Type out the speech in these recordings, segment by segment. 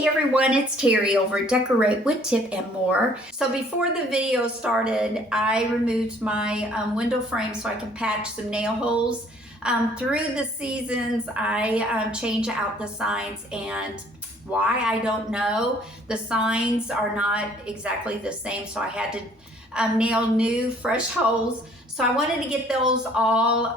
Hey everyone, it's Terry over at Decorate with Tip and More. So before the video started, I removed my window frame so I can patch some nail holes. Through the seasons, I change out the signs, and why, I don't know. The signs are not exactly the same, so I had to nail new, fresh holes. So I wanted to get those all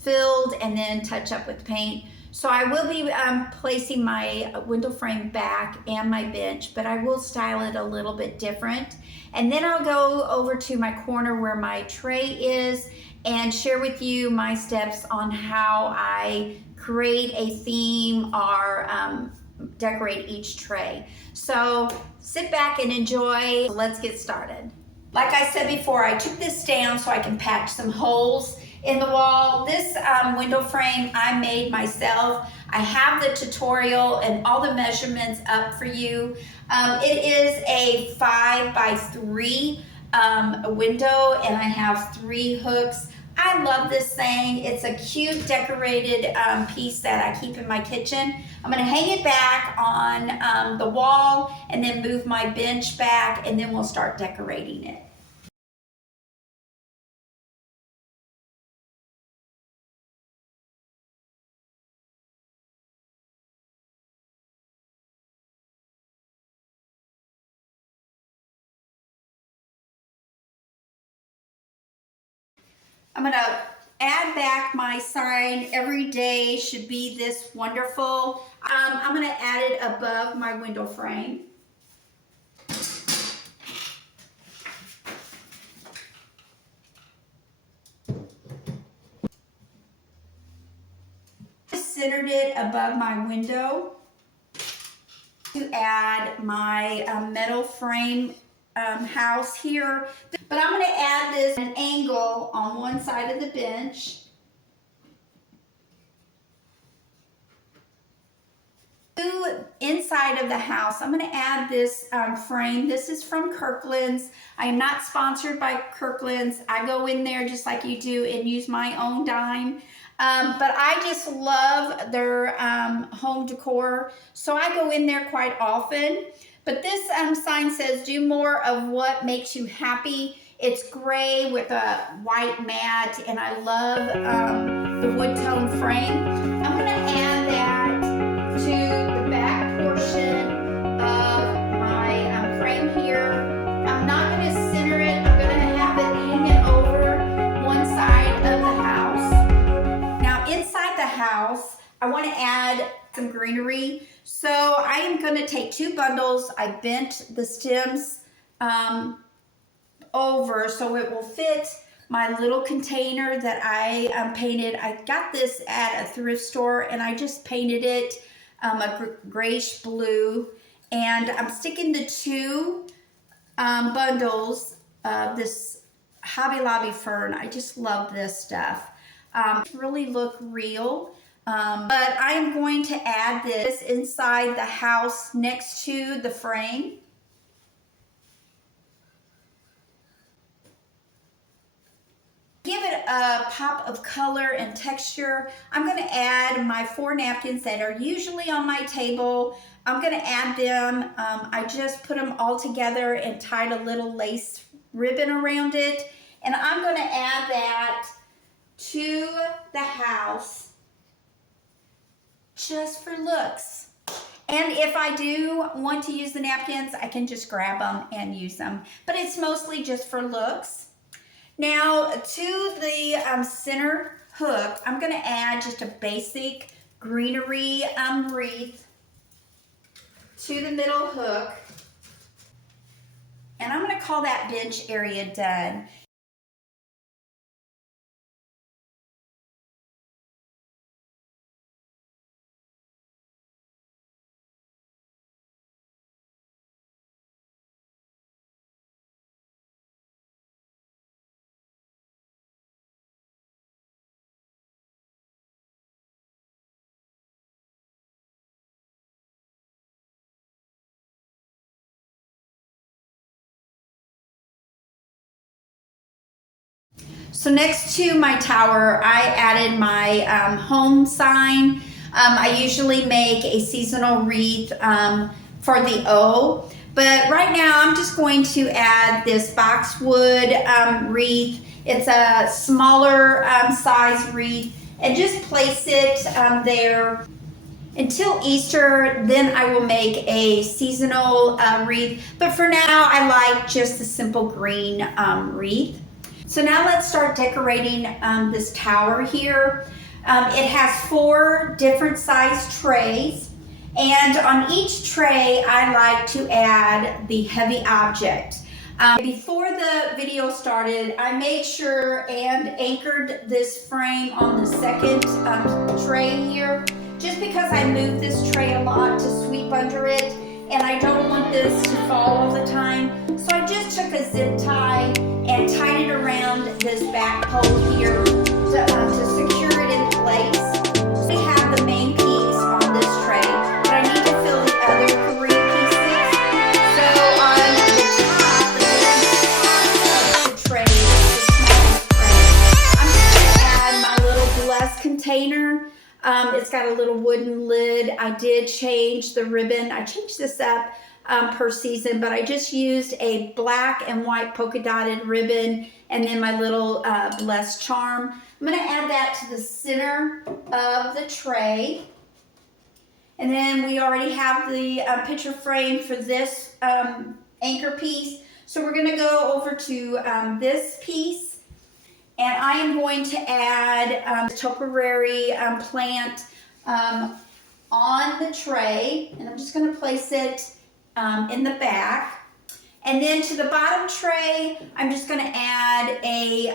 filled and then touch up with paint. So I will be placing my window frame back and my bench, but I will style it a little bit different. And then I'll go over to my corner where my tray is and share with you my steps on how I create a theme or decorate each tray. So sit back and enjoy. Let's get started. Like I said before, I took this down so I can patch some holes in the wall. This window frame I made myself. I have the tutorial and all the measurements up for you. It is a 5x3 window, and I have 3 hooks. I love this thing. It's a cute decorated piece that I keep in my kitchen. I'm going to hang it back on the wall and then move my bench back, and then we'll start decorating it. I'm gonna add back my sign. Every day should be this wonderful. I'm gonna add it above my window frame. I centered it above my window to add my metal frame house here. But I'm going to add this an angle on one side of the bench. Inside of the house, I'm going to add this frame. This is from Kirkland's. I am not sponsored by Kirkland's. I go in there just like you do and use my own dime. But I just love their home decor, so I go in there quite often. But this sign says, do more of what makes you happy. It's gray with a white mat, and I love the wood tone frame. I'm going to add that to the back portion of my frame here. I'm not going to center it. I'm going to have it hanging over one side of the house. Now inside the house, I want to add some greenery. So I am going to take 2 bundles. I bent the stems over so it will fit my little container that I painted. I got this at a thrift store, and I just painted it a grayish blue. And I'm sticking the 2 bundles of this Hobby Lobby fern. I just love this stuff. Really look real. But I'm going to add this inside the house next to the frame. Give it a pop of color and texture. I'm going to add my 4 napkins that are usually on my table. I'm going to add them. I just put them all together and tied a little lace ribbon around it. And I'm going to add that to the house just for looks. And if I do want to use the napkins, I can just grab them and use them. But it's mostly just for looks. Now to the center hook, I'm going to add just a basic greenery wreath to the middle hook. And I'm going to call that bench area done. So next to my tower, I added my home sign. I usually make a seasonal wreath for the O, but right now I'm just going to add this boxwood wreath. It's a smaller size wreath, and just place it there until Easter. Then I will make a seasonal wreath, but for now I like just the simple green wreath. So now let's start decorating this tower here. It has 4 different size trays, and on each tray I like to add the heavy object. Before the video started, I made sure and anchored this frame on the second tray here, just because I move this tray a lot to sweep under it, and I don't want this to fall all the time. So I just took a zip tie and tied it around this back pole here to secure it in place. So we have the main piece on this tray, but I need to fill the other 3 pieces. So on the top, the tray, the smallest tray, I'm just going to add my little Bless container. It's got a little wooden lid. I did change the ribbon. I changed this up per season, but I just used a black and white polka dotted ribbon and then my little Bless charm. I'm going to add that to the center of the tray. And then we already have the picture frame for this anchor piece. So we're going to go over to this piece. And I am going to add topiary plant on the tray, and I'm just going to place it in the back. And then to the bottom tray, I'm just going to add a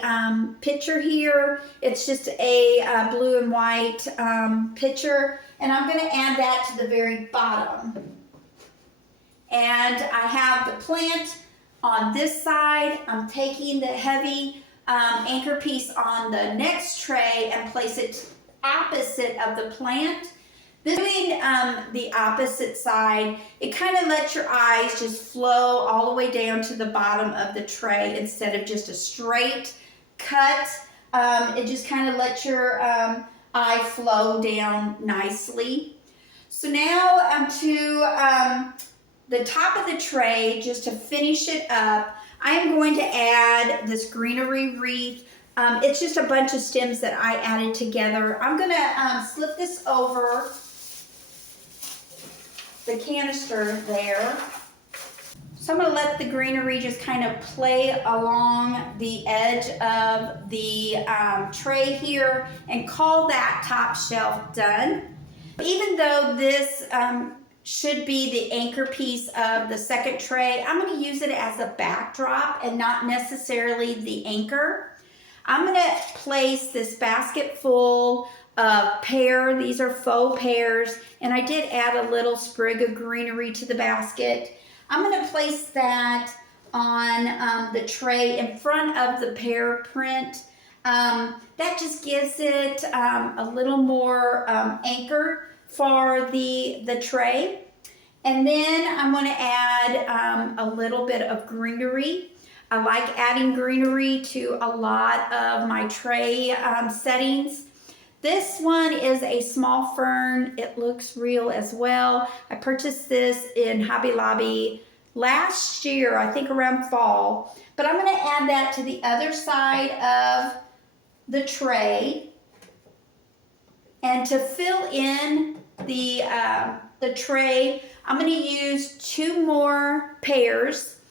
picture here. It's just a blue and white picture, and I'm going to add that to the very bottom. And I have the plant on this side. I'm taking the heavy anchor piece on the next tray and place it opposite of the plant. Doing the opposite side, it kind of lets your eyes just flow all the way down to the bottom of the tray instead of just a straight cut. It just kind of lets your eye flow down nicely. So now to the top of the tray, just to finish it up, I am going to add this greenery wreath. It's just a bunch of stems that I added together. I'm going to slip this over the canister there. So I'm going to let the greenery just kind of play along the edge of the tray here and call that top shelf done. Even though this should be the anchor piece of the second tray, I'm going to use it as a backdrop and not necessarily the anchor. I'm going to place this basket full of pear. These are faux pears, and I did add a little sprig of greenery to the basket. I'm going to place that on the tray in front of the pear print. That just gives it a little more anchor for the tray. And then I'm going to add a little bit of greenery. I like adding greenery to a lot of my tray settings. This one is a small fern. It looks real as well. I purchased this in Hobby Lobby last year, I think around fall. But I'm going to add that to the other side of the tray. And to fill in the tray, I'm going to use 2 more pears.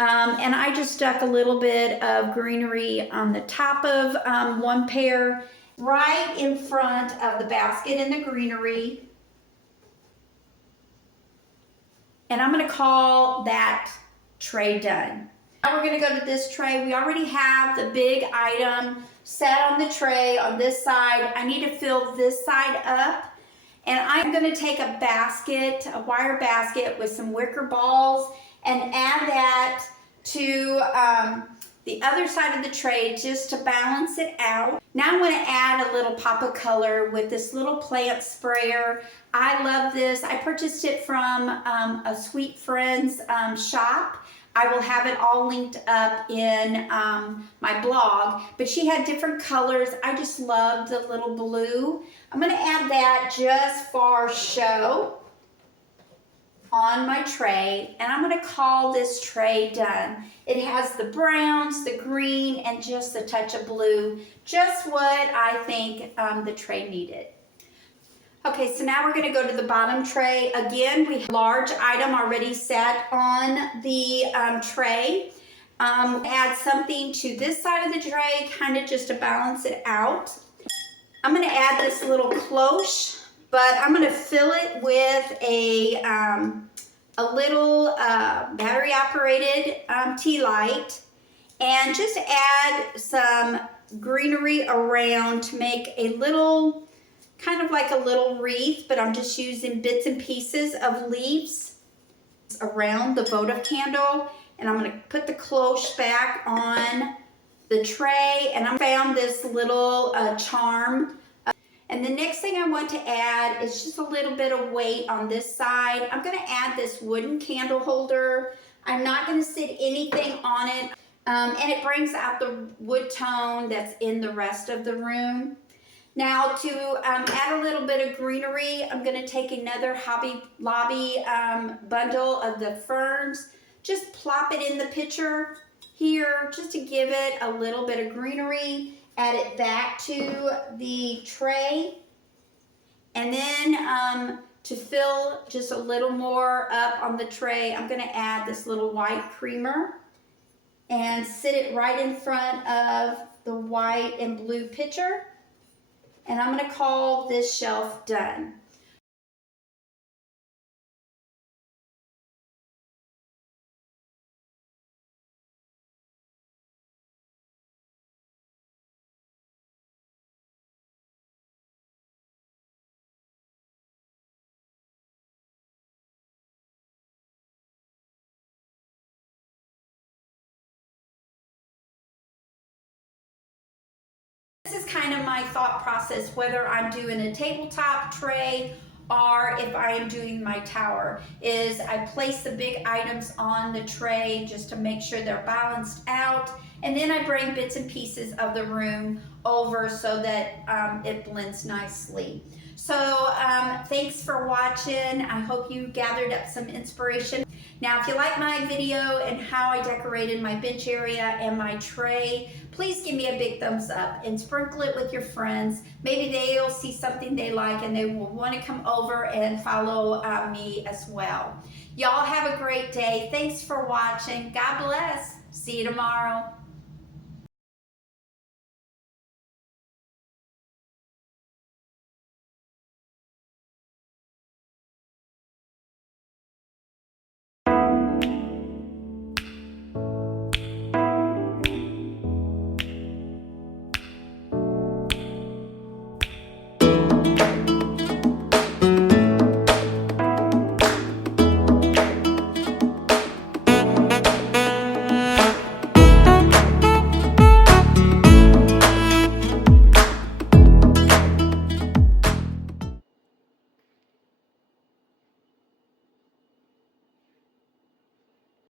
And I just stuck a little bit of greenery on the top of one pear, right in front of the basket and the greenery. And I'm going to call that tray done. Now we're going to go to this tray. We already have the big item set on the tray on this side. I need to fill this side up. And I'm going to take a basket, a wire basket with some wicker balls, and add that to the other side of the tray just to balance it out. Now I'm going to add a little pop of color with this little plant sprayer. I love this. I purchased it from a Sweet Friends shop. I will have it all linked up in my blog, but she had different colors. I just loved the little blue. I'm going to add that just for show on my tray, and I'm going to call this tray done. It has the browns, the green, and just a touch of blue, just what I think the tray needed. Okay, so now we're going to go to the bottom tray. Again, we have a large item already set on the tray. Add something to this side of the tray, kind of just to balance it out. I'm going to add this little cloche, but I'm going to fill it with a little battery-operated tea light, and just add some greenery around to make a little, kind of like a little wreath, but I'm just using bits and pieces of leaves around the votive candle. And I'm going to put the cloche back on the tray, and I found this little charm. And the next thing I want to add is just a little bit of weight on this side. I'm going to add this wooden candle holder. I'm not going to sit anything on it, and it brings out the wood tone that's in the rest of the room. Now to add a little bit of greenery, I'm going to take another Hobby Lobby bundle of the ferns. Just plop it in the pitcher here just to give it a little bit of greenery. Add it back to the tray, and then to fill just a little more up on the tray, I'm going to add this little white creamer and sit it right in front of the white and blue pitcher, and I'm going to call this shelf done. This is kind of my thought process, whether I'm doing a tabletop tray or if I am doing my tower, is I place the big items on the tray just to make sure they're balanced out, and then I bring bits and pieces of the room over so that it blends nicely. So thanks for watching. I hope you gathered up some inspiration. Now, if you like my video and how I decorated my bench area and my tray, please give me a big thumbs up and sprinkle it with your friends. Maybe they'll see something they like and they will want to come over and follow me as well. Y'all have a great day. Thanks for watching. God bless. See you tomorrow.